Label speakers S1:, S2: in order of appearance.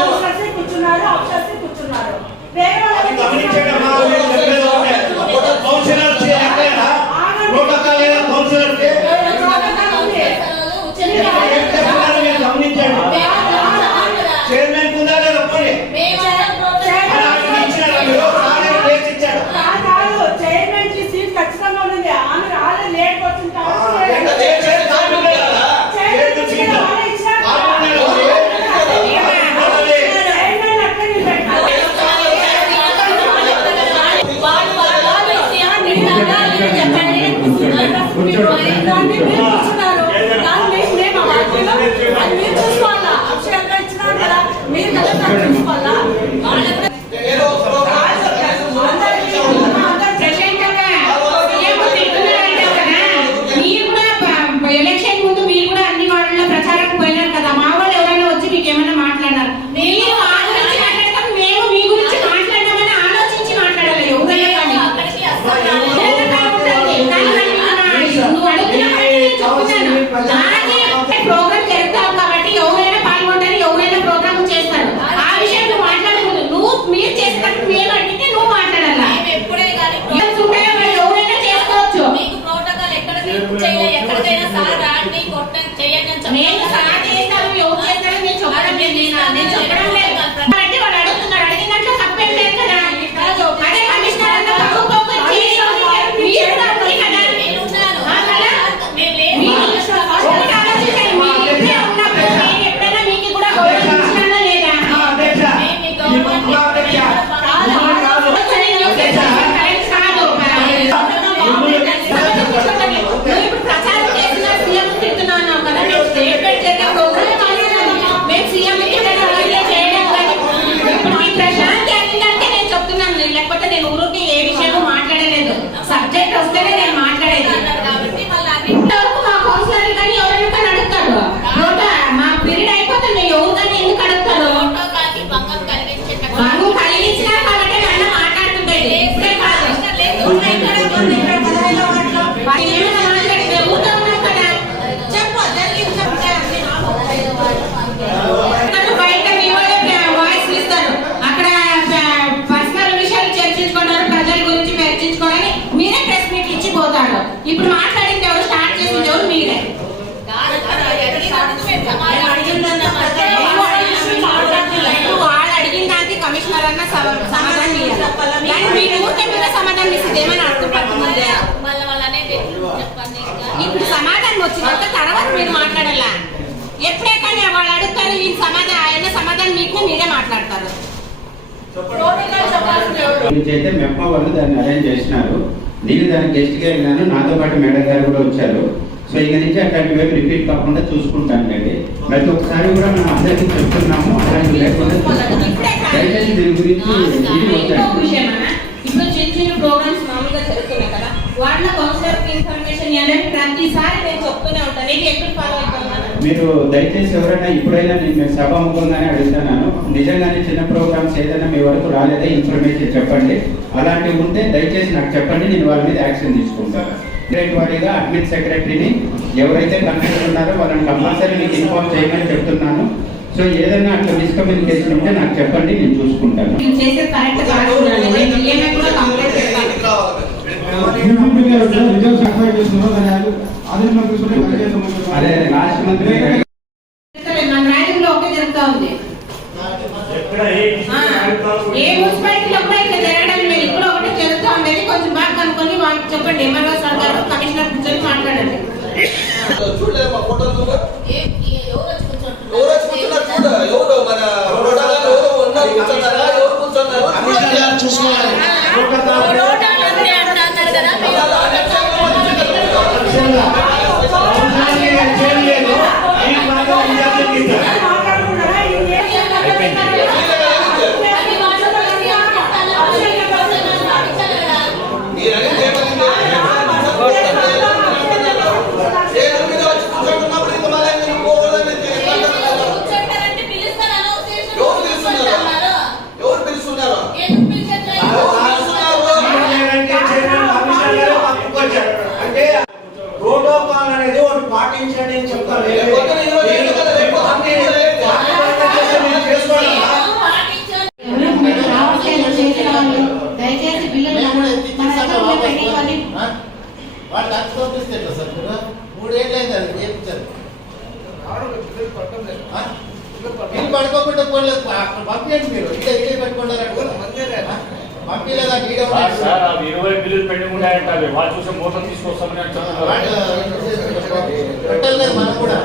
S1: Counsellors కూర్చున్నారు officers కూర్చున్నారు వేరే
S2: అది
S1: వాళ్ళకి దాన్ని మీరు కూర్చున్నారు. దాన్ని మేము- మేము ఆ వాటిలో అది మీరు చూసుకోవాలా. అక్షయ్ అక్క ఇచ్చినారు కదా. మీరు కదా దాన్ని చూసుకోవాలా. అందరికీ-
S3: ఎలక్షన్ ముందు మీరు కూడా అన్ని వార్డుల్లో ప్రచారం పోయినారు కదా మా వాళ్ళు ఎవరైనా వచ్చి మీకు ఏమైనా మాట్లాడారు మీరు మా గురించి మాట్లాడతాం మేము మీ గురించి మాట్లాడదామని ఆలోచించి మాట్లాడాలి ఎవరైనా కానీ ఏదైనా ఉంటుంది. కానీ మరి మీరు నువ్వు అడుగుతున్న మాట నేను చెప్తున్నాను. నాకే ప్రోగ్రామ్ జరుగుతాం కాబట్టి ఎవరైనా పాల్గొంటారు ఎవరైనా ప్రోగ్రామ్ చేస్తారు ఆ విషయం నువ్వు మాట్లాడకూడదు నువ్వు మీరు చేసినట్టు మేము అడిగితే నువ్వు మాట్లాడాలి ఎవరైనా చేసుకోవచ్చు. నేను సలహా చేస్తాను లేకపోతే నేను ఊరికి ఏ విషయంలో మాట్లాడలేదు. సబ్జెక్ట్ వస్తేనే నేను మాట్లాడేది ఇంతవరకు మా కౌన్సిలర్ కానీ ఎవరైనా కానీ అడుగుతాడు నోట మా పీరియడ్ అయిపోతుంది మేము ఎవరు కానీ ఎందుకు అడుగుతారు భంగం కలిగించినా కాబట్టి నన్ను మాట్లాడుతుండేది ఇప్పుడే కాదు వాళ్ళు ఏమైనా మాట్లాడితే ఊరుతా ఉన్నాం కదా అక్కడ బయట మీ వాళ్ళే వాయిస్ ఇస్తారు అక్కడ పర్సనల్ విషయాలు చర్చించుకుంటారు ప్రజల గురించి చర్చించుకోవాలని మీరే ప్రెస్ మీట్ ఇచ్చి పోతాడు ఇప్పుడు మాట్లాడింది ఎవరు స్టార్ట్ చేసింది ఎవరు మీరే ఇప్పుడు వాళ్ళు అడిగిన దానికి కమిషనర్ అన్న సమ- సమాధానం ఇవ్వాలి. కానీ మీరు? ఊరికే మీరే సమాధానం ఇస్తుంది. ఏమైనా అర్థం పడుతుంది? ఇప్పుడు సమాధానం వచ్చినాక తర్వాత మీరు మాట్లాడాలా? ఎప్పుడే కానీ వాళ్ళు అడుగుతారు సమాధానం ఆయన సమాధానం మీకు మీరే మాట్లాడతారు.
S4: అయితే మెప్ప వాళ్ళు దాన్ని అరేంజ్ చేసినారు. నేను దానికి గెస్ట్గా వెళ్ళినాను. నాతో పాటు మేడం గారు కూడా వచ్చారు. సో ఇక నుంచి అట్లాంటివి రిపీట్ కాకుండా చూసుకుంటాను అండి ప్రతి ఒక్కసారి కూడా మనం అందరికీ చెప్తున్నాము అలాంటి లేకుండా. దయచేసి దీని గురించి ఇది
S3: ఇంకో
S4: వద్దండి.
S3: విషయం అన్న ఇప్పుడు చిన్న చిన్న ప్రోగ్రామ్స్ మామూలుగా జరుగుతున్నాయి కదా వాళ్ళ కౌన్సిలర్ ఇన్ఫర్మేషన్ అనేది ప్రతిసారి నేను చెప్తూనే ఉంటాను ఇది ఎక్కడ ఫాలో అవుతాను
S4: మీరు దయచేసి ఎవరైనా ఇప్పుడైనా నేను సభాముఖంగానే అడుగుతున్నాను. నిజంగానే చిన్న ప్రోగ్రామ్స్ ఏదైనా మీ వరకు రాలేదా ఇన్ఫర్మేషన్ చెప్పండి. అలాంటివి ఉంటే దయచేసి నాకు చెప్పండి నేను వాళ్ళ మీద యాక్షన్ తీసుకుంటాను. గ్రేట్ వారీగా అడ్మిన్ సెక్రటరీని ఎవరైతే కన్సర్న్ ఉన్నారో వాళ్ళని కంపల్సరీ మీకు ఇన్ఫార్మ్ చేయమని చెప్తున్నాను. సో ఏదైనా అట్లా మిస్కమ్యూనికేషన్ ఉంటే నాకు చెప్పండి నేను చూసుకుంటాను.
S3: నేను చేసేది కరెక్ట్ కాదు నేను ఏమైనా కూడా కంప్లైంట్ చేస్తాను
S4: అదే లాస్ట్ మంత్
S2: ఏ
S3: మున్సిపాలిటీలో కూడా ఇట్లా జరగడం లేదు. ఇక్కడ ఒకటే జరుగుతూ ఉండేది. కొంచెం బాగా కనుక్కొని వాళ్ళకి చెప్పండి. ఎంఆర్ఓ సార్ గారు కమిషనర్ కూర్చొని మాట్లాడండి
S5: చూడలేదు మా ఫోటో చూడు ఎవరు కూర్చున్నారు చూడు ఎవరు మన ఫోటోలో ఎవరు ఉన్నారు కూర్చున్నారా? ఎవరు కూర్చున్నారు
S2: కమిషనర్ గారు చూసుకోవాలి
S3: పెండింగ్ వాళ్ళు?
S6: వాళ్ళు ఖర్చు పంపిస్తే ఎట్లా సార్ మీరు? మూడేళ్ళు అయింది అది చేయించారు? మీరు పడుకోకుండా పోలేదు అక్కడ పంపించండి మీరు. ఇదే ఇదే పెట్టుకున్నారంట పంపించలేదా.
S7: ఇరవై బిల్లులు వాళ్ళు చూసి మూతం తీసుకొస్తామని
S6: వాళ్ళు పెట్టలేదు మనం కూడా.